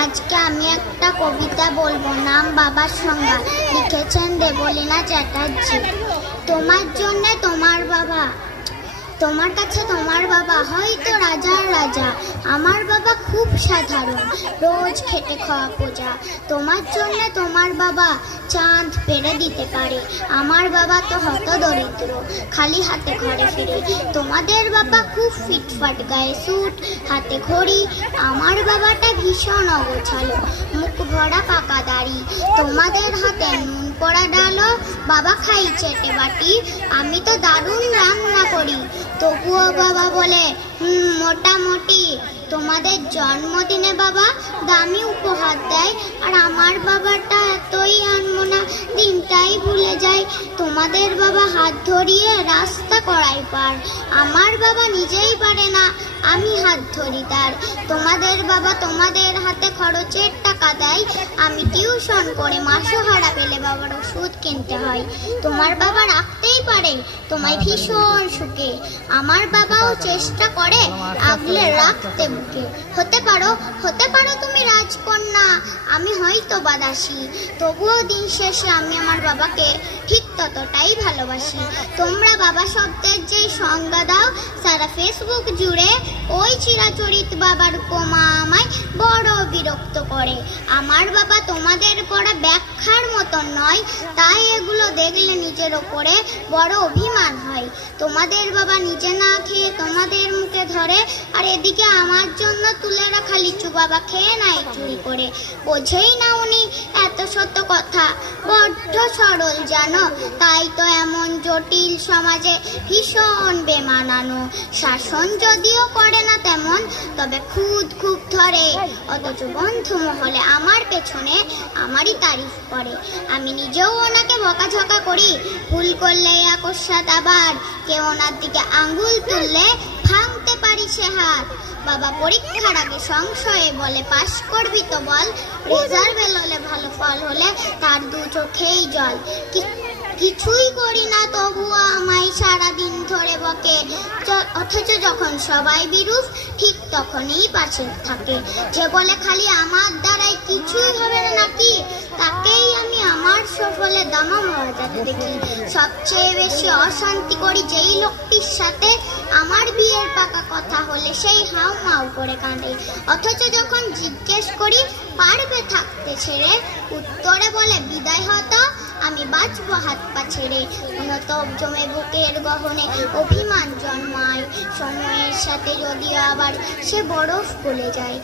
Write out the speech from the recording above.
আজকে আমি একটা কবিতা বলবো। নাম বাবার সংজ্ঞা, লিখেছেন দেবলীনা চ্যাটার্জি। তোমার জন্যে তোমার বাবা, তোমার কাছে তোমার বাবা হয়তো রাজার রাজা, আমার বাবা খুব সাধারণ, রোজ খেটে খাওয়া প্রজা। তোমার জন্য তোমার বাবা চাঁদ পেরে দিতে পারে, আমার বাবা তো হতদরিদ্র, খালি হাতে ঘরে ফিরে। তোমাদের বাবা খুব ফিটফাট, গায়ে স্যুট, হাতে ঘড়ি, আমার বাবাটা ভীষণ অগোছালো, মুখ ভরা পাকা দাড়ি। তোমাদের হাতে নুন পোড়া ডালো, বাবা খাই চেটে বাটি, আমি তো দারুণ রান্না করি, তবুও বাবা বলে মোটামুটি। তোমাদের জন্মদিনে বাবা দামি উপহার দেয়, আর আমার বাবাটা এতই আনমনা, দিনটাই ভুলে যায়। তোমাদের বাবা হাত ধরিয়ে রাস্তা করাই পার, আমার বাবা নিজেই পারে না, আমি হাত ধরি তার। তোমাদের বাবা তোমাদের হাতে খরচের টাকা দেয়, আমি টিউশন করে মাসোহারা পেলে বাবার ওষুধ কিনতে হয়। তোমার বাবা রাখতেই পারে তোমায় ভীষণ সুখে, আমার বাবাও চেষ্টা করে আগলে রাখতে বুকে। হতে পারো তুমি রাজকন্যা, আমি হয়তো বাদাসী, তবুও দিন শেষে আমি আমার বাবাকে ঠিক ততটাই ভালোবাসি। তোমরা বাবা শব্দের যেই সংজ্ঞা দাও সারা ফেসবুক জুড়ে, ওই চিরাচরিত বাবার উপমা আমায় বড় বিরক্ত করে। আমার বাবা তোমাদের করা ব্যাখ্যার মতন নয়, তাই এগুলো দেখলে নিজের ওপরে বড় অভিমান হয়। তোমাদের বাবা নিজে না খেয়ে তোমাদের মুখে ধরে, আর এদিকে আমার জন্য তুলে রাখা লিচু বাবা খেয়ে নেয় চুরি করে। বোঝেই না উনি এত শত কথা, বড্ড সরল জানো, তাই তো এমন জটিল সমাজে ভীষণ বেমানানো। শাসন যদিও করে না তেমন, তবে খুব ধরে, অথচ বন্ধু মহলে আমার পেছনে আমারই তারিফ করে। আমি নিজেও ওনাকে বকাঝকা করি, ভুল করলে আকস্মাত আবার কেউ ওনার দিকে আঙ্গুল তুললে ভাঙতে পারি সে হাত। বাবা পরীক্ষার আগে সংশয়ে বলে পাশ করবি তো বল, রেজাল্ট বেরোলে ভালো ফল হলে তার দু চোখেই জল। কিছুই করি না তবুও আমায় সারাদিন ধরে বকে, অথচ যখন সবাই বিরূপ ঠিক তখনই পাশে থাকে। যে বলে খালি আমার দ্বারাই কিছুই হবে না নাকি, তাকেই আমি আমার সফলে দামা মজাতে দেখি। সবচেয়ে বেশি অশান্তি করি যেই লোকটির সাথে, আমার বিয়ের পাকা কথা হলে সেই হাউ মাউ করে কাঁদে, অথচ যখন জিজ্ঞেস করি পারবে থাকতে ছেড়ে, উত্তরে বলে বিদায় হতো আমি বাঁচবো হাত পা ছেড়ে। উনতব জমে বুকের গহনে অভিমান জন্মায়, সময়ের সাথে যদিও আবার সে বরফ গলে যায়।